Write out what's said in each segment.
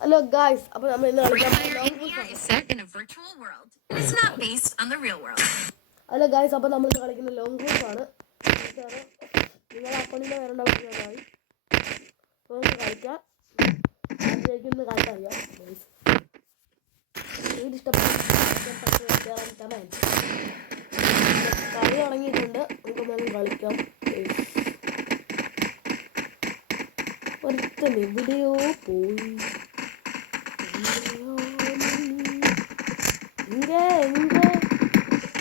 Hello guys, അപ്പോൾ നമ്മൾ ഇന്ന് കളിക്കാൻ ഹലോ ഗായ്സ്, അപ്പോൾ നമ്മൾ കളിക്കുന്ന ലോങ് ഗ്രൂപ്പ് ആണ്. നിങ്ങളുടെ അക്കൗണ്ടിൽ വരേണ്ടതായി നമുക്ക് കളിക്കാം. അതിലേക്കൊന്ന് കളിച്ചറിയാം. വീട് ഇഷ്ടപ്പെട്ട കളി തുടങ്ങിയിട്ടുണ്ട്. നമുക്കൊന്നും കളിക്കാം. ഒരുത്തൻ എവിടെയോ പോയി.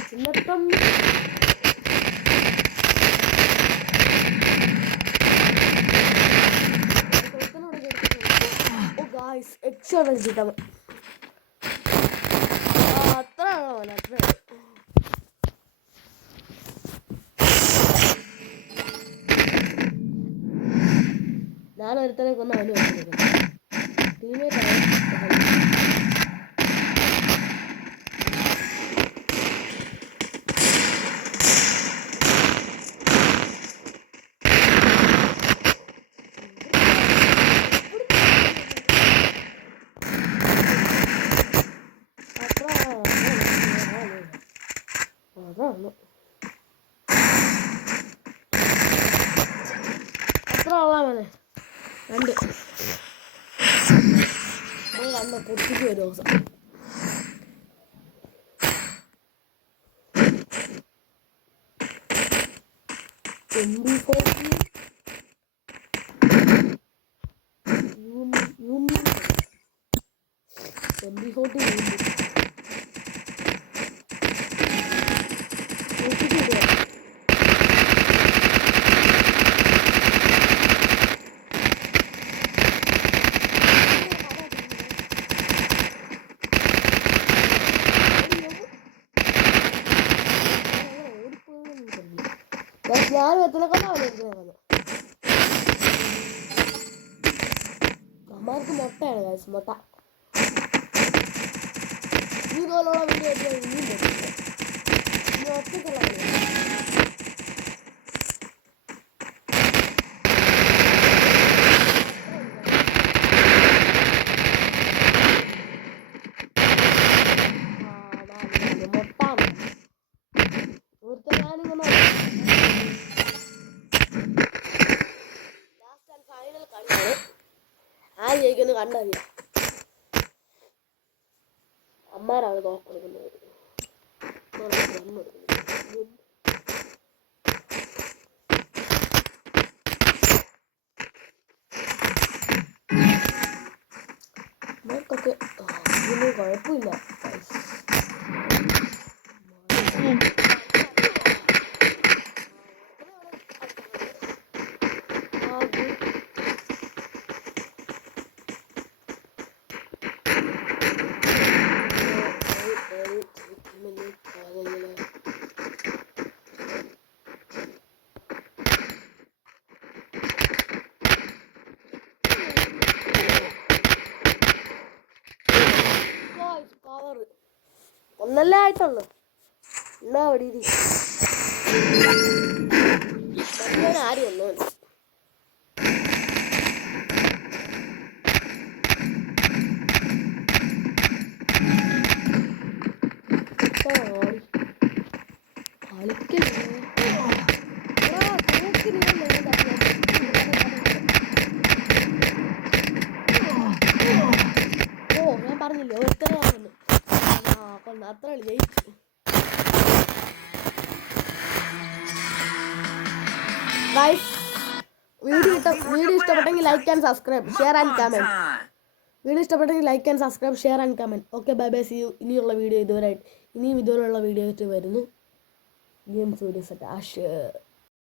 ചിന്നത്തം എക്സ്ട്രാ വെച്ചിട്ടാണ് അത്ര ഞാനൊരുത്തനെ കൊന്ന് അവന് വെച്ചിരിക്കുന്നു. ടീമേറ്റ് അത്ര ഉള്ളവനെ രണ്ട് കണ്ട പൊട്ടിക്ക് ഒരു ദിവസം ഞാൻ എത്തിനെക്കൊണ്ടാണ് അമ്മമാർക്ക് മുട്ടയാണ് കാശ് മുട്ട. ഇതുപോലുള്ള വീഡിയോ ഒറ്റക്കുള്ള ജയിക്കുന്നു കണ്ടറിയാം. അമ്മാരാണ് നോക്കുന്നത്. നമുക്കൊക്കെ ഇതിന് കുഴപ്പമില്ല. ഒന്നല്ലേ ആയിട്ടുള്ളു. എന്നാ അവിടെ ആരും ഒന്നും ഞാൻ പറഞ്ഞില്ലേ ഒറ്റയാണെന്ന്. അത്ര ജയിച്ചു. വീഡിയോ ഇഷ്ടപ്പെട്ടെങ്കിൽ like and subscribe, share and comment. Video ഇഷ്ടപ്പെട്ടെങ്കിൽ like and subscribe, share and comment. Okay, bye bye, see you. ഇനിയും ഇതുവരെയുള്ള വീഡിയോ ആയിട്ട് വരുന്നു. Games videos ash.